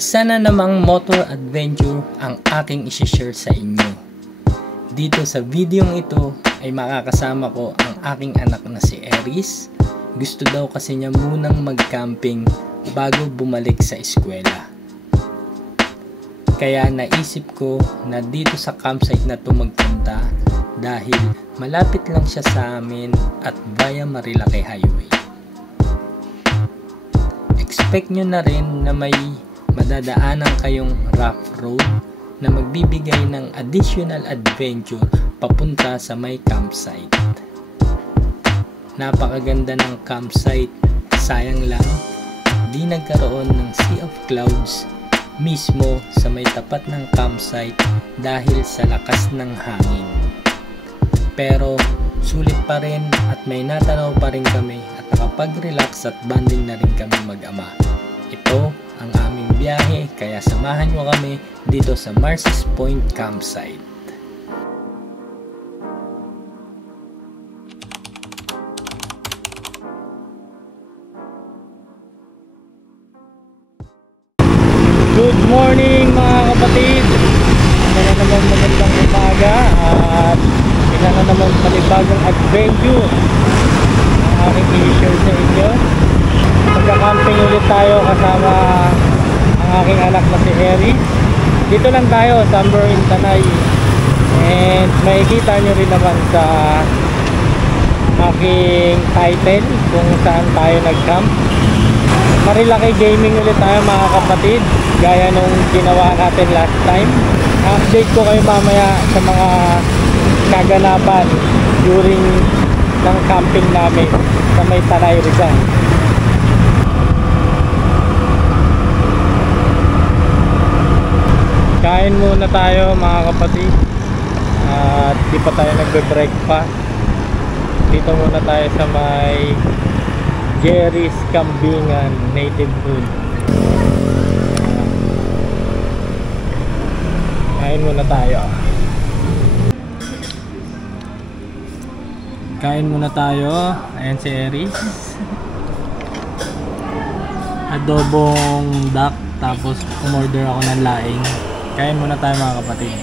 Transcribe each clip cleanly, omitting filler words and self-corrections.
Isa na namang motor adventure ang aking isi-share sa inyo. Dito sa videong ito ay makakasama ko ang aking anak na si Eris. Gusto daw kasi niya munang mag-camping bago bumalik sa eskwela. Kaya naisip ko na dito sa campsite na to magpunta dahil malapit lang siya sa amin at via Marilaki Highway. Expect nyo na rin na may madadaanan kayong rough road na magbibigay ng additional adventure papunta sa may campsite. Napakaganda ng campsite, sayang lang di nagkaroon ng sea of clouds mismo sa may tapat ng campsite dahil sa lakas ng hangin. Pero sulit pa rin at may natanaw pa rin kami at nakapag-relax at bonding na rin kami mag-ama. Ito ang aming biyahe, kaya samahan nyo kami dito sa Marcis Point Campsite. Good morning mga kapatid! Isa na naman magandang umaga at isa na naman panibagong adventure ang aking i-share sa inyo. Magka-camping ulit tayo kasama ang aking anak na si Eris. Dito lang tayo, somewhere in Tanay. And makikita nyo rin naman sa aking title kung saan tayo nag-camp. Marilaki Gaming ulit tayo mga kapatid, gaya nung ginawa natin last time. Update ko kayo mamaya sa mga kaganapan during ng camping namin sa may Tanay Rizal. Kain muna tayo mga kapatid at di pa tayo nagbe-breakfast. Dito muna tayo sa may Jerry's Kambingan Native Food. Kain muna tayo. Kain muna tayo. Ayan si Eris. Adobong duck, tapos umorder ako ng laing. Kain muna tayo mga kapatid.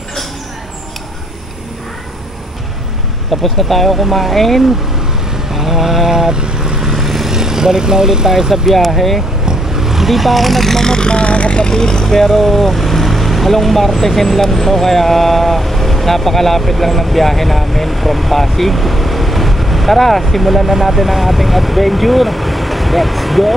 Tapos na tayo kumain at balik na ulit tayo sa biyahe. Hindi pa ako nagmamap mga kapatid, pero along Martesin lang to, kaya napakalapit lang ng biyahe namin from Pasig. Tara, simulan na natin ang ating adventure. Let's go!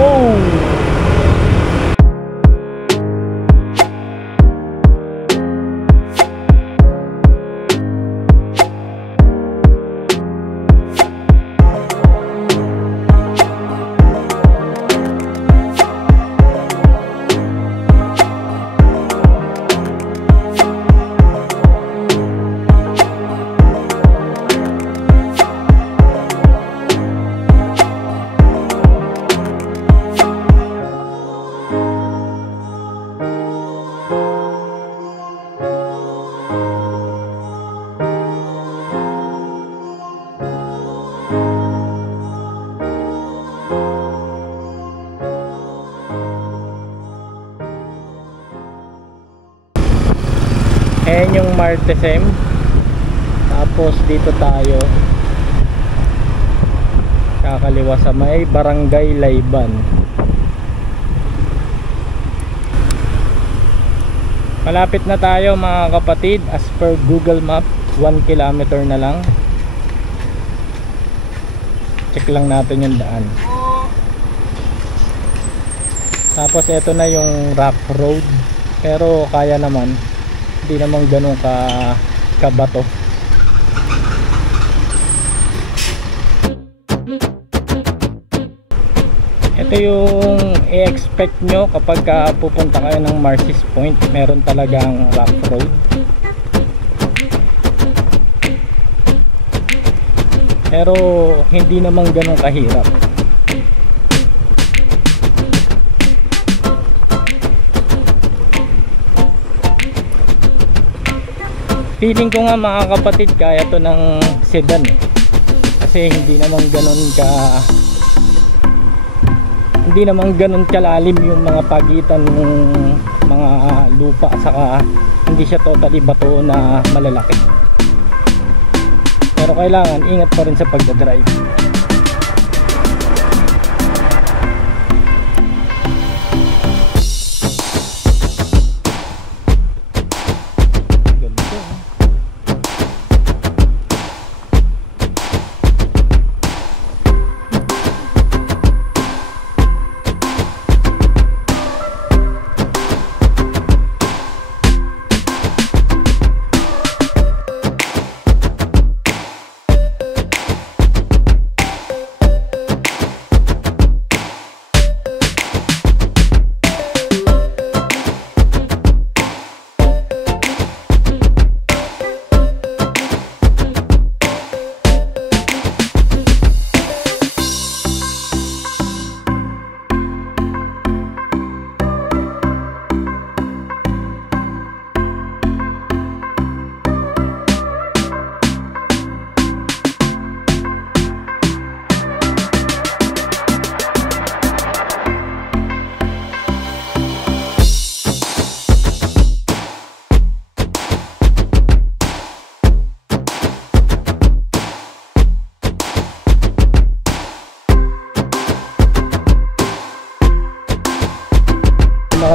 Ayan yung Martesem. Tapos dito tayo kakaliwa sa may Barangay Layban. Malapit na tayo mga kapatid. As per Google Map, 1 kilometer na lang. Check lang natin yung daan. Tapos ito na yung rough road, pero kaya naman, hindi naman ganun kabato. Ito yung i-expect nyo kapag pupunta kayo ng Marcis Point. Meron talagang rough road. Pero hindi naman ganun kahirap. Feeling ko nga mga kapatid, kaya to ng sedan kasi hindi naman ganun ka hindi naman ganun kalalim yung mga pagitan ng mga lupa, saka hindi siya totally bato na malalaki. Pero kailangan ingat pa rin sa pagdadrive.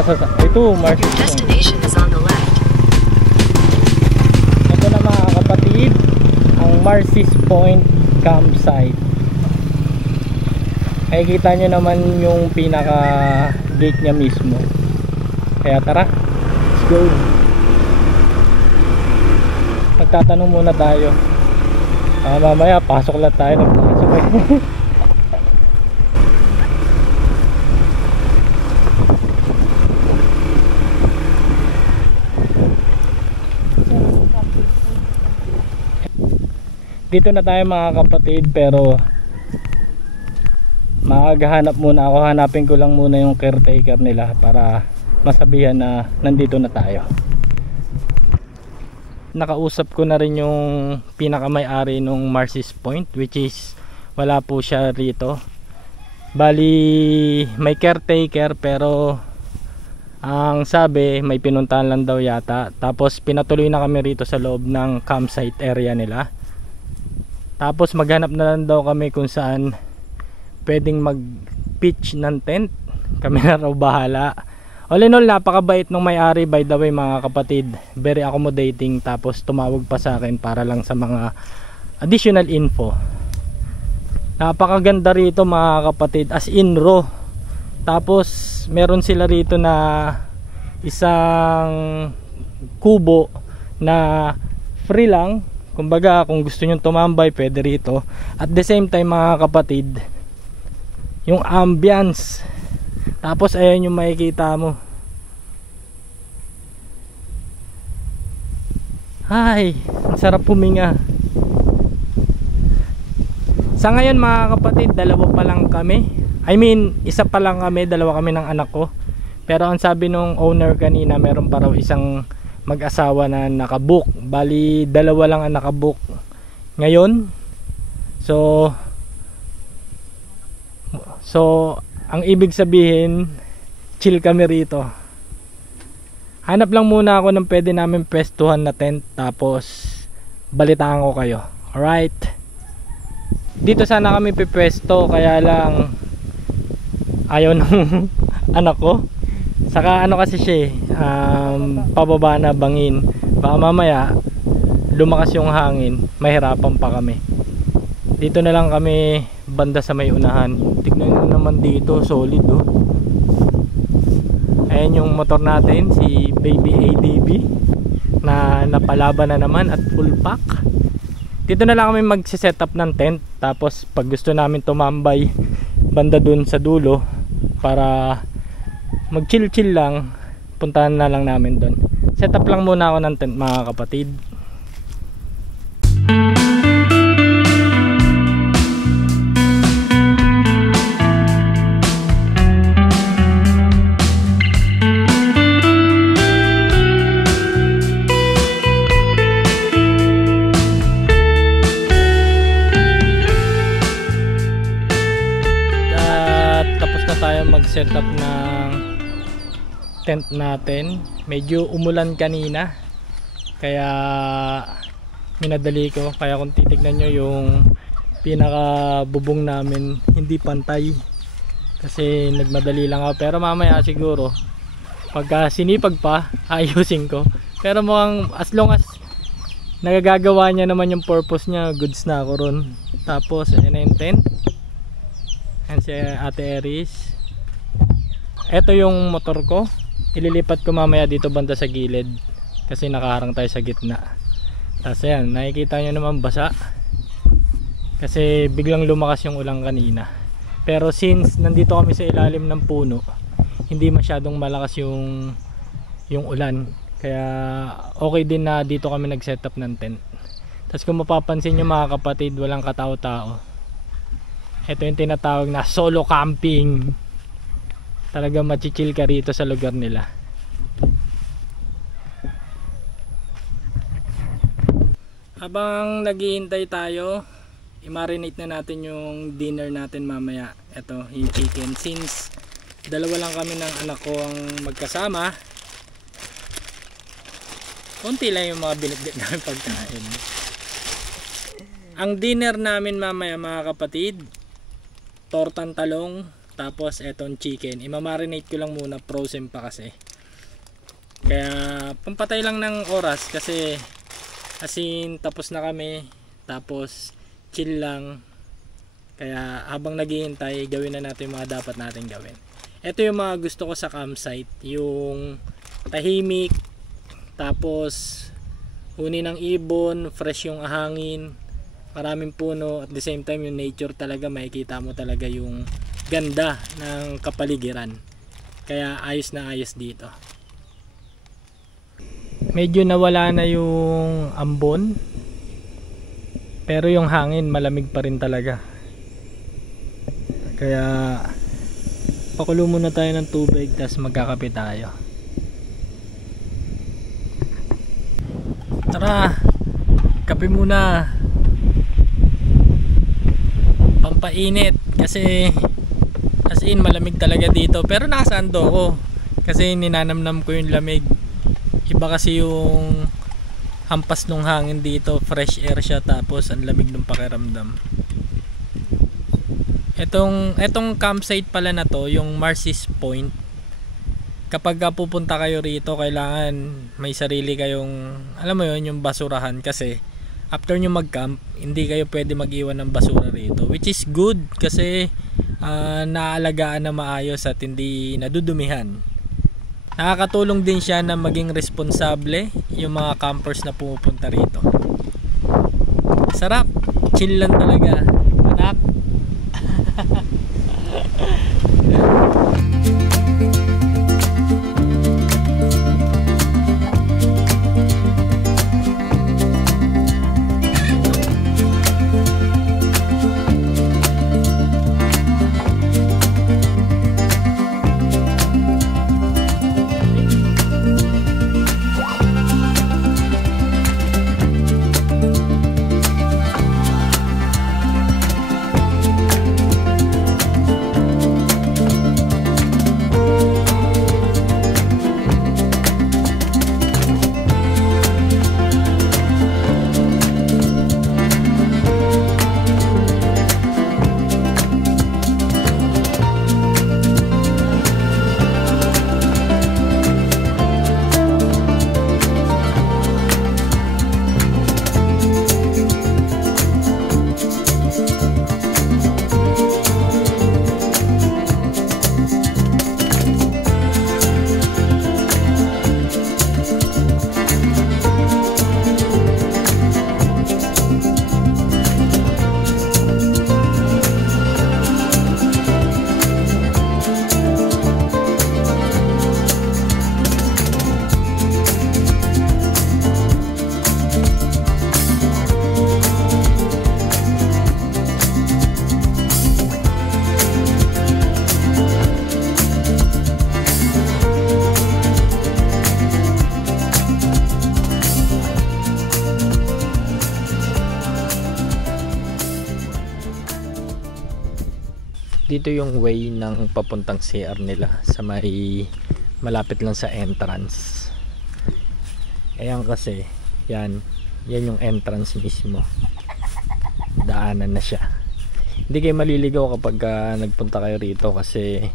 Ito, Marcy's Point. Destination is on the left. Ito na mga kapatid, ang Marcy's Point campsite. Nakikita nyo naman yung pinaka gate nya mismo. Kaya tara, let's go. Magtatanong muna tayo. Mamaya pasok lang tayo ng pasok eh. Dito na tayo mga kapatid, pero maghahanap muna ako. Hanapin ko lang muna yung caretaker nila para masabihan na nandito na tayo. Nakausap ko na rin yung pinakamay-ari nung Marcy's Point, which is wala po siya rito. Bali may caretaker, pero ang sabi may pinuntahan lang daw yata. Tapos pinatuloy na kami rito sa loob ng campsite area nila. Tapos maghanap na lang daw kami kung saan pwedeng mag pitch ng tent. Kami na raw bahala. All in all, napakabait nung may-ari, by the way mga kapatid. Very accommodating. Tapos tumawag pa sa akin para lang sa mga additional info. Napakaganda rito mga kapatid, as in raw. Tapos meron sila rito na isang kubo na free lang. Kumbaga kung gusto nyo tumambay, pwede rito. At the same time mga kapatid, yung ambience. Tapos ayan yung makikita mo. Ay, ang sarap huminga. Sa ngayon mga kapatid, dalawa pa lang kami. I mean, isa pa lang kami, dalawa kami ng anak ko. Pero ang sabi nung owner kanina, meron pa raw isang mag-asawa na nakabook. Bali dalawa lang ang nakabook ngayon. So ang ibig sabihin, chill kami rito. Hanap lang muna ako ng pwede namin pwestuhan na tent, tapos balitaan ko kayo. Alright, dito sana kami pipwesto, kaya lang ayaw ng anak ko. Saka ano kasi siya pababa na bangin. Baka mamaya lumakas yung hangin, mahirapan pa kami. Dito na lang kami banda sa may unahan. Tignan nyo naman dito, solid oh. Ayan yung motor natin, si Baby ADB na napalaban na naman at full pack. Dito na lang kami magsiset-up ng tent. Tapos pag gusto namin tumambay banda dun sa dulo para mag chill lang, puntahan na lang namin doon. Set up lang muna ako ng tent mga kapatid. mag-setup ng tent natin. Medyo umulan kanina, kaya minadali ko. Kaya kung titignan nyo yung pinaka bubong namin, hindi pantay kasi nagmadali lang ako. Pero mamaya siguro pagka sinipag pa, ayusin ko. Pero mukhang as long as nagagagawa niya naman yung purpose niya, goods na ako ron. Tapos ayan na yung tent. Ayan si Ate Eris. Ito yung motor ko, ililipat ko mamaya dito banda sa gilid kasi nakaharang tayo sa gitna. Tapos ayan, nakikita nyo naman basa kasi biglang lumakas yung ulan kanina. Pero since nandito kami sa ilalim ng puno, hindi masyadong malakas yung ulan, kaya okay din na dito kami nag setup ng tent. Tapos kung mapapansin nyo mga kapatid, walang katao-tao. Ito yung tinatawag na solo camping. Talaga machichill ka rito sa lugar nila. Habang naghihintay tayo, i-marinate na natin yung dinner natin mamaya. Ito yung chicken. Since dalawa lang kami ng anak ko ang magkasama, konti lang yung mga binitbit namin pagkain. Ang dinner namin mamaya mga kapatid, tortang talong, tapos etong chicken. I-marinate ko lang muna, frozen pa kasi. Kaya pampatay lang ng oras kasi asin tapos na kami, tapos chill lang. Kaya habang naghihintay, gawin na natin yung mga dapat natin gawin. Ito yung mga gusto ko sa campsite, yung tahimik, tapos huni ng ibon, fresh yung hangin, maraming puno, at the same time yung nature talaga, makikita mo talaga yung ganda ng kapaligiran. Kaya ayos na ayos dito. Medyo nawala na yung ambon, pero yung hangin malamig pa rin talaga. Kaya pakulo muna tayo ng tubig, tapos magkakape tayo. Tara, kape muna, pampainit kasi as in malamig talaga dito. Pero nakasando ko kasi ninanamnam ko yung lamig. Iba kasi yung hampas ng hangin dito, fresh air siya, tapos ang lamig ng pakiramdam. Etong campsite pala na to, yung Marcy's Point. Kapag pupunta kayo rito, kailangan may sarili kayong, alam mo yun, yung basurahan, kasi after nyo mag-camp, hindi kayo pwede mag-iwan ng basura rito, which is good kasi naalagaan na maayos at hindi nadudumihan. Nakakatulong din siya na maging responsable yung mga campers na pumupunta rito. Sarap, chill lang talaga, anak. dito yung way ng papuntang CR nila sa may malapit lang sa entrance. Ayan kasi, yan yung entrance mismo. Daanan na siya. Hindi kayo maliligaw kapag nagpunta kayo rito kasi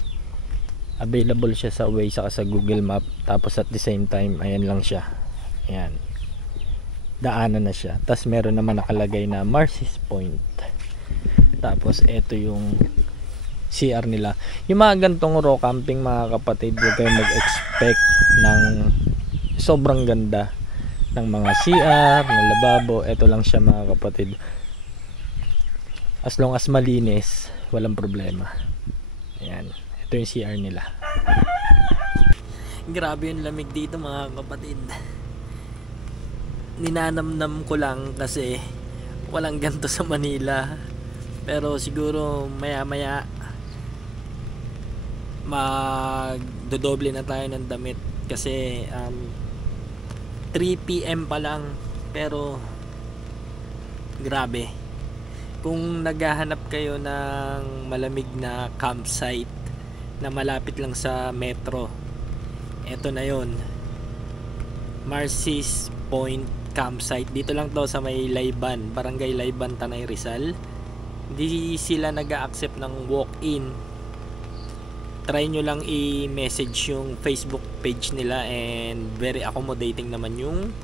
available siya sa Waze saka sa Google Map, tapos at the same time ayan lang siya. Ayan. Daanan na siya. Tapos meron naman nakalagay na Marcy's Point. Tapos ito yung CR nila. Yung mga gantong raw camping mga kapatid, huwag kayong mag-expect ng sobrang ganda ng mga CR, ng lababo. Ito lang siya mga kapatid. As long as malinis, walang problema. Ayan. Ito yung CR nila. Grabe yung lamig dito mga kapatid. Ninanamnam ko lang kasi walang ganito sa Manila. Pero siguro maya maya magdodoble na tayo ng damit kasi 3 PM pa lang, pero grabe. Kung naghahanap kayo ng malamig na campsite na malapit lang sa metro, eto na yon, Marcy's Point Campsite. Dito lang to sa may Layban, Barangay Layban, Tanay Rizal. Hindi sila nag-a-accept ng walk-in. Try nyo lang i-message yung Facebook page nila, and very accommodating naman yung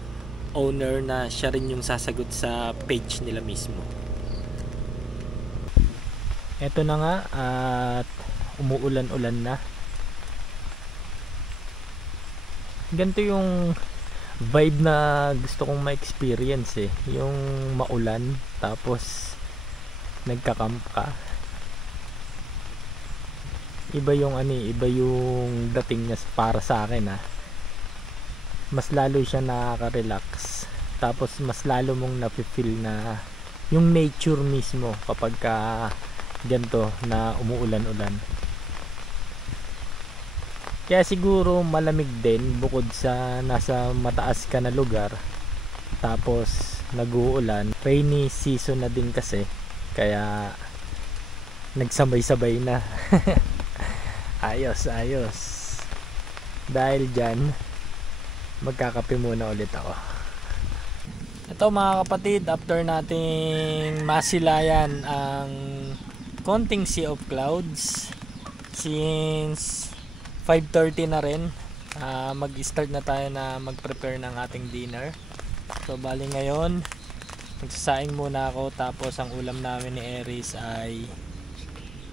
owner na siya rin yung sasagot sa page nila mismo. Eto na nga at umuulan-ulan na. Ganito yung vibe na gusto kong ma-experience yung maulan tapos nagka-camp ka. Iba yung iba yung dating niya para sa akin Mas lalo siya nakaka-relax. Tapos mas lalo mong nafe-feel na yung nature mismo kapag ganito na umuulan-ulan. Kaya siguro malamig din bukod sa nasa mataas ka na lugar. Tapos nag-uulan. Rainy season na din kasi. Kaya nagsabay-sabay na. Ayos. Dahil dyan, magkakape muna ulit ako. Ito mga kapatid, after nating masilayan ang konting Sea of Clouds, since 5:30 na rin, mag-start na tayo na mag-prepare ng ating dinner. So bali ngayon, magsasaing muna ako, tapos ang ulam namin ni Aries ay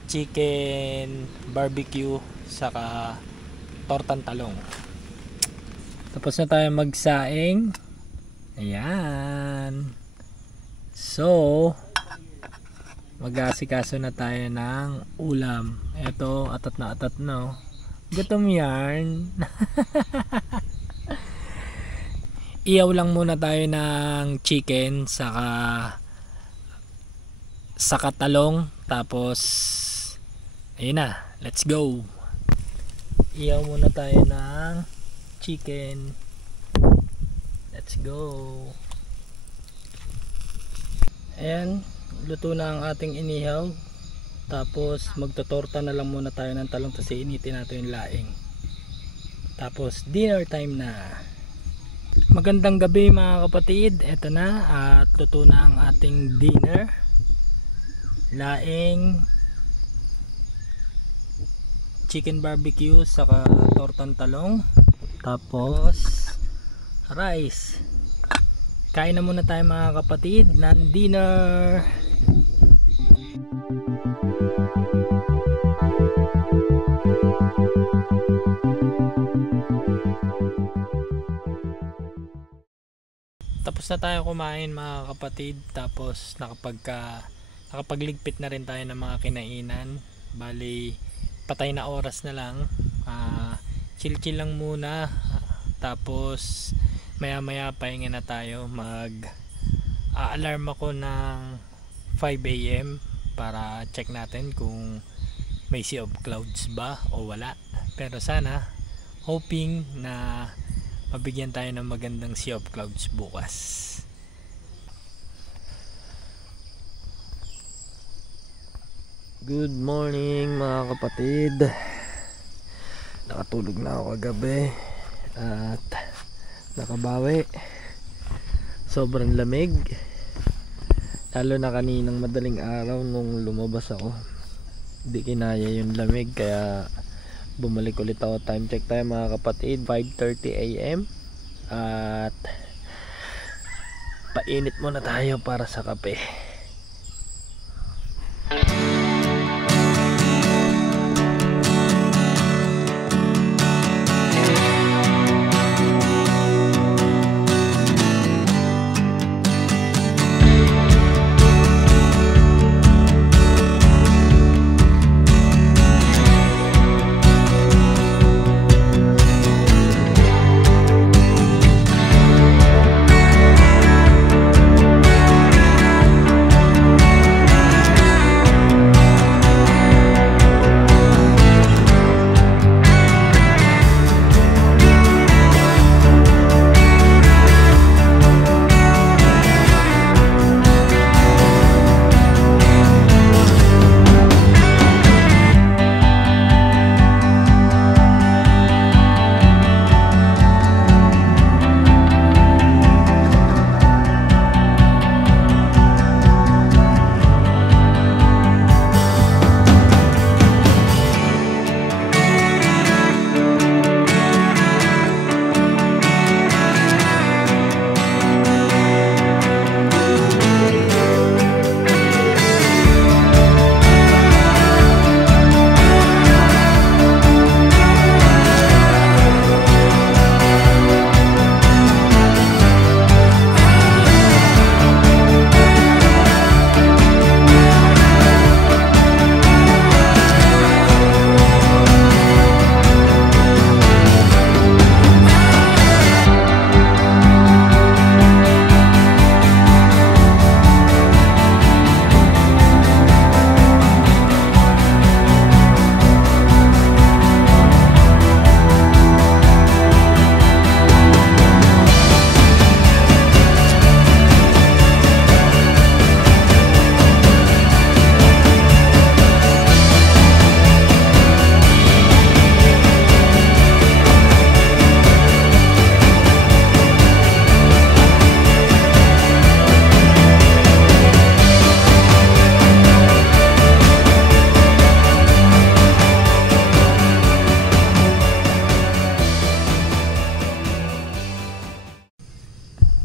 chicken barbecue saka tortang talong. Tapos na tayo magsaing. Ayan. So mag-asikaso na tayo ng ulam. Eto, atat na. Gutom yan. Iyaw lang muna tayo ng chicken saka talong, tapos ayun na, let's go. Iyaw muna tayo ng chicken. Let's go. Ayan, luto na ang ating inihaw. Tapos magtotorta na lang muna tayo ng talong, tapos initin natin yung laing. Tapos dinner time na. Magandang gabi mga kapatid. Eto na at luto na ang ating dinner. Laing, chicken barbecue saka tortang talong, tapos rice. Kain na muna tayo mga kapatid ng dinner. Tapos na tayo kumain mga kapatid, tapos nakapagligpit na rin tayo ng mga kinainan. Bali patay na oras na lang, chill lang muna, tapos maya maya pahinga na tayo. Alarm ako ng 5 AM para check natin kung may sea of clouds ba o wala, pero sana hoping na mabigyan tayo ng magandang sea of clouds bukas. Good morning mga kapatid. Nakatulog na ako kagabi at nakabawi. Sobrang lamig, lalo na kaninang madaling araw nung lumabas ako. Hindi kinaya yung lamig kaya bumalik ulit ako. Time check tayo mga kapatid, 5:30 AM. At painit muna tayo para sa kape.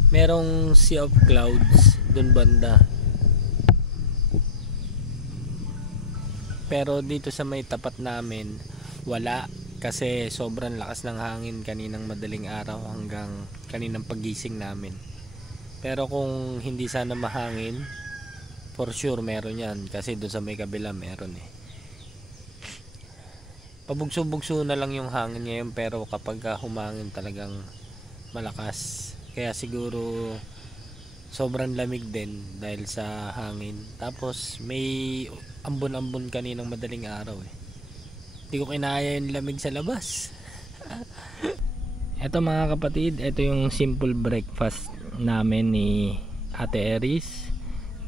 Merong sea of clouds dun banda, pero dito sa may tapat namin wala, kasi sobrang lakas ng hangin kaninang madaling araw hanggang kaninang pagising namin. Pero kung hindi sana mahangin, for sure meron yan, kasi dun sa may kabila meron Pabugso-bugso na lang yung hangin ngayon, pero kapag humangin talagang malakas. Kaya siguro sobrang lamig din dahil sa hangin. Tapos may ambon-ambon kaninang madaling araw Hindi ko kinaya yung lamig sa labas. Eto mga kapatid, ito yung simple breakfast namin ni Ate Eris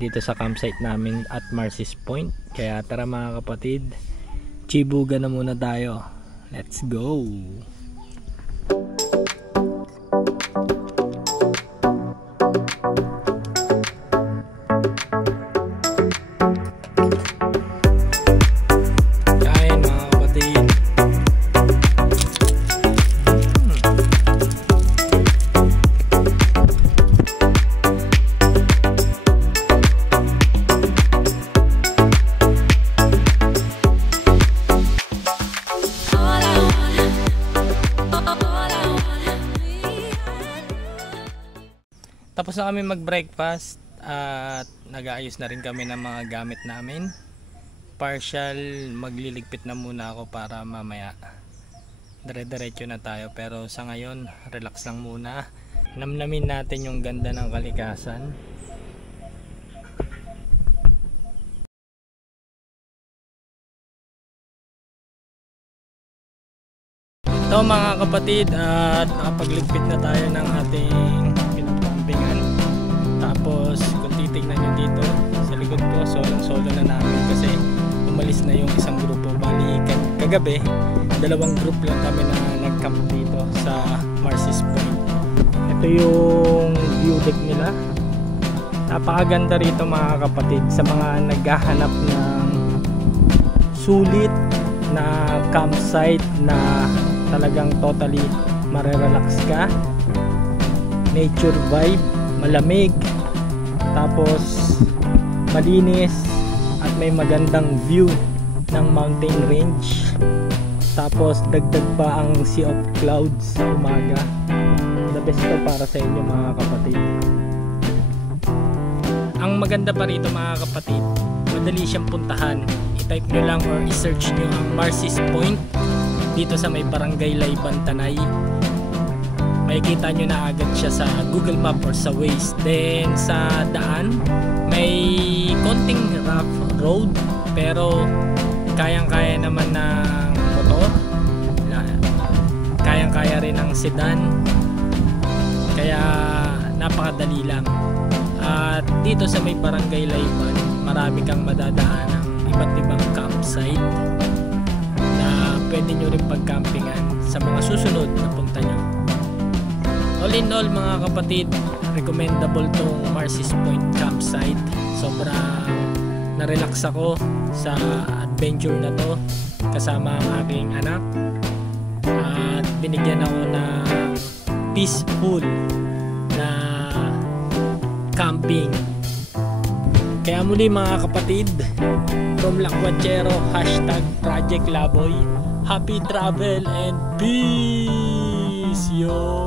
dito sa campsite namin at Marcy's Point. Kaya tara mga kapatid, chibuga na muna tayo. Let's go! Tapos na kami mag-breakfast at nag-aayos na rin kami ng mga gamit namin. Partial, magliligpit na muna ako para mamaya dire-diretso na tayo. Pero sa ngayon, relax lang muna. Namnamin natin yung ganda ng kalikasan. Ito mga kapatid, at nakapagligpit na tayo ng ating pinapampingan. Tapos kung titignan nyo dito sa likod ko, solo na namin kasi umalis na yung isang grupo. Bali kagabi, dalawang group lang kami na nag-camp dito sa Marcis Point. Ito yung view deck nila. Napakaganda rito mga kapatid sa mga naghahanap ng sulit na campsite na talagang totally marerelax ka. Nature vibe, malamig, tapos malinis at may magandang view ng mountain range. Tapos dagdag pa ang sea of clouds sa umaga. The best to para sa inyo mga kapatid. Ang maganda pa rito mga kapatid, madali siyang puntahan. I-type nyo lang or i-search nyo ang Marcis Point dito sa may Barangay Layban, Tanay. Makikita nyo na agad siya sa Google Map or sa Waze. Then sa daan may konting rough road pero kayang-kaya naman ng motor, kayang-kaya rin ng sedan, kaya napakadali lang. At dito sa may Barangay Layban, marami kang madadaan ng iba't ibang campsite na pwede nyo rin pagcampingan sa mga susunod na punta nyo. All in all mga kapatid, recommendable tong Marcis Point campsite. Sobrang na-relax ako sa adventure na to kasama ang aking anak at binigyan ako ng peaceful na camping. Kaya muli mga kapatid, from Lakwachero, #Project Laboy, happy travel and peace yo.